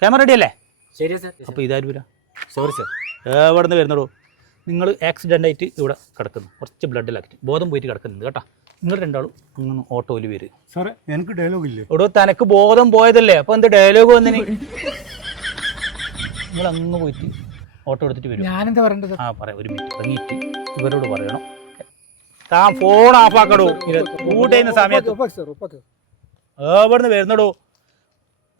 Camera ready അല്ലേ? ശരി sir. അപ്പോൾ ഇതാരും വരാം. Sorry sir. എവിടെ നിന്ന് വരുന്നടോ? നിങ്ങൾ ആക്സിഡൻ്റ് ആയിട്ട് ഇവിടെ കിടക്കുന്നു, കുറച്ച് ബ്ലഡിലാക്കിയിട്ട് ബോധം പോയിട്ട് കിടക്കുന്നുണ്ട് കേട്ടോ. നിങ്ങൾ രണ്ടാളും അങ്ങനെ ഓട്ടോയിൽ വരും. സാറേ എനിക്ക് ഡയലോഗ് ഇല്ലേ? ഇവിടെ തനക്ക് ബോധം പോയതല്ലേ, അപ്പോൾ എന്ത് ഡയലോഗ് വന്നിന്? നിങ്ങൾ അങ്ങ് പോയിട്ട് ഓട്ടോ എടുത്തിട്ട് വരും. ഞാനെന്താ പറയേണ്ടത്? ആ പറയാം, ഒരു മിനിറ്റ് ഇറങ്ങിയിട്ട് ഇവരോട് പറയണം. താൻ ഫോൺ ഓഫാക്കടോ, ഷൂട്ട് ചെയ്യുന്ന സമയത്ത്. എവിടെ നിന്ന് വരുന്നടോ?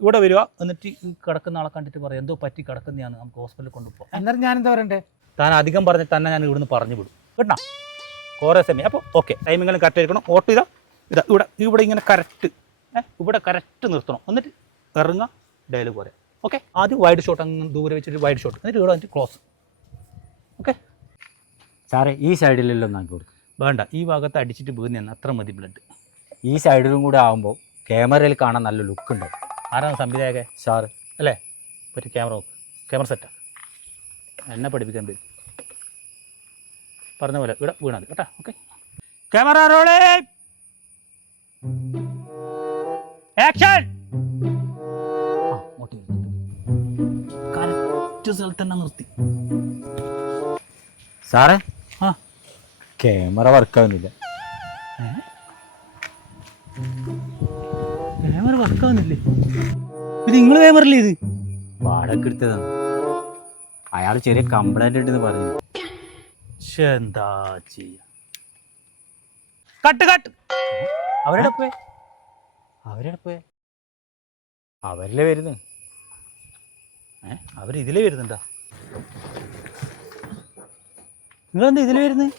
ഇവിടെ വരിക, എന്നിട്ട് കിടക്കുന്ന ആളെ കണ്ടിട്ട് പറയാം എന്തോ പറ്റി കിടക്കുന്നതാണ്, നമുക്ക് ഹോസ്പിറ്റലിൽ കൊണ്ടുപോകാം. അന്നേരം ഞാനെന്താ പറയണ്ടേ? താൻ അധികം പറഞ്ഞിട്ട് തന്നെ ഞാൻ ഇവിടുന്ന് പറഞ്ഞു വിടും കേട്ടോ. കുറേ സമയം അപ്പോൾ ഓക്കെ, ടൈമിങ്ങനെ കറക്റ്റ് ആയിരിക്കണം. ഓട്ടോ ഇതാ ഇവിടെ ഇങ്ങനെ കറക്റ്റ് ഇവിടെ കറക്റ്റ് നിർത്തണം, എന്നിട്ട് ഇറങ്ങുക, ഡയലോഗ് പറയാം. ഓക്കെ, ആദ്യം വൈഡ് ഷോട്ട്, അങ്ങനെ ദൂരെ വെച്ചിട്ട് വൈഡ് ഷോട്ട്, എന്നിട്ട് ഇവിടെ വന്നിട്ട് ക്ലോസ്. ഓക്കെ സാറേ ഈ സൈഡിലെല്ലാം നാക്കി കൊടുക്കും. വേണ്ട, ഈ ഭാഗത്ത് അടിച്ചിട്ട് വീഴുന്ന അത്ര മതി ബ്ലഡ്. ഈ സൈഡിലും കൂടെ ആകുമ്പോൾ ക്യാമറയിൽ കാണാൻ നല്ല ലുക്ക് ഉണ്ട്. ആരാണ് സംവിധായകൻ? സാറ് അല്ലേ? പറ്റി ക്യാമറ നോക്ക്, ക്യാമറ സെറ്റാ. എന്നെ പഠിപ്പിക്കാൻ പറ്റും പറഞ്ഞ പോലെ ഇവിടെ വീണാൽ കേട്ടോ. ഓക്കെ, ക്യാമറ റോളേ, ആക്ഷൻ. കറക്റ്റ് സ്ഥലത്ത് തന്നെ നിർത്തി. സാറേ ആ ക്യാമറ വർക്കാവുന്നില്ല. ക്യാമറ വർക്കാവുന്നില്ലേ? ഇത് നിങ്ങൾ ക്യാമറയില്ലേ? ഇത് വാടക എടുത്തതാണ്. അയാൾ ചെറിയ കംപ്ലൈന്റ് ഉണ്ടെന്ന് പറഞ്ഞു. എന്താ ചെയ്യാ? Cut cut. അവരുടെ പോയെ അവരിലെ വരുന്നത്. അവരിതിലേ വരുന്നുണ്ടാ? നിങ്ങളെന്താ ഇതിലേ വരുന്നത്?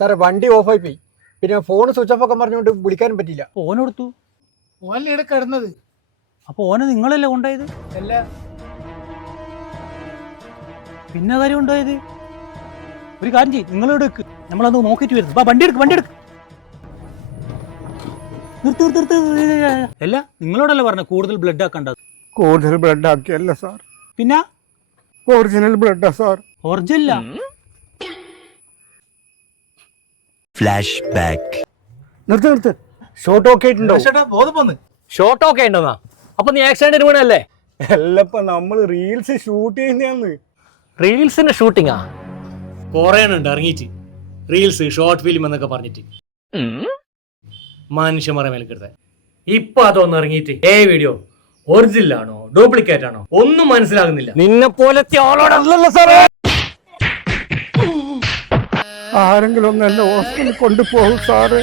സാറേ വണ്ടി ഓഫായി പോയി, പിന്നെ ഫോൺ സ്വിച്ച് ഓഫ് ഒക്കെ പറഞ്ഞുകൊണ്ട് വിളിക്കാനും പറ്റില്ല. ഓനെടുത്തു, ഓനല്ലേ കിടന്നത്? അപ്പോൾ ഓനെ നിങ്ങളല്ലേ കൊണ്ടുപോയത്? അല്ല, പിന്നെ കാര്യം ഉണ്ടായത്. ഒരു കാര്യം ചെയ്യും, നിങ്ങളോട് വെക്ക്, നമ്മളത് നോക്കിയിട്ട് വരുന്നു. വണ്ടി എടുക്ക്, വണ്ടി എടുക്ക്. നിർത്ത്. അല്ല, നിങ്ങളോടല്ലേ പറഞ്ഞ കൂടുതൽ ബ്ലഡ് ആക്കണ്ടത്? കൂടുതൽ ബ്ലഡ് ആക്കിയല്ല സാർ, പിന്നെ ഒറിജിനൽ ബ്ലഡാ സാർ. ഒറിജിനല്ല. Flash back. നിർത്ത്. ഷോട്ട് ഓക്കെ ആയിട്ടുണ്ടോ? ഷോട്ട് ഒക്കെ ഉണ്ടെന്നാ? അപ്പൊ നീ ആക്സിഡന്റിന് വീണല്ലേ? അല്ലപ്പ നമ്മൾ റീൽസ് ഷൂട്ട് ചെയ്യുന്നതാന്ന്. റീൽസിന്റെ ഷൂട്ടിങ്ങാ? കുറേണ്ണുണ്ട് ഇറങ്ങിയിട്ട് റീൽസ്, ഷോർട്ട് ഫിലിം എന്നൊക്കെ പറഞ്ഞിട്ട് മനുഷ്യന്മാരെ മേൽക്കെടുത്ത. ഇപ്പൊ അതൊന്നും ഇറങ്ങിയിട്ട് വീഡിയോ ഒറിജിനൽ ആണോ ഡ്യൂപ്ലിക്കേറ്റ് ആണോ ഒന്നും മനസ്സിലാകുന്നില്ല. നിന്നെ പോലത്തെ ആളോടല്ലല്ലോ സാറേ. ആരെങ്കിലും ഒന്ന് എന്നെ ഹോസ്പിറ്റലിൽ കൊണ്ടുപോകും സാറേ.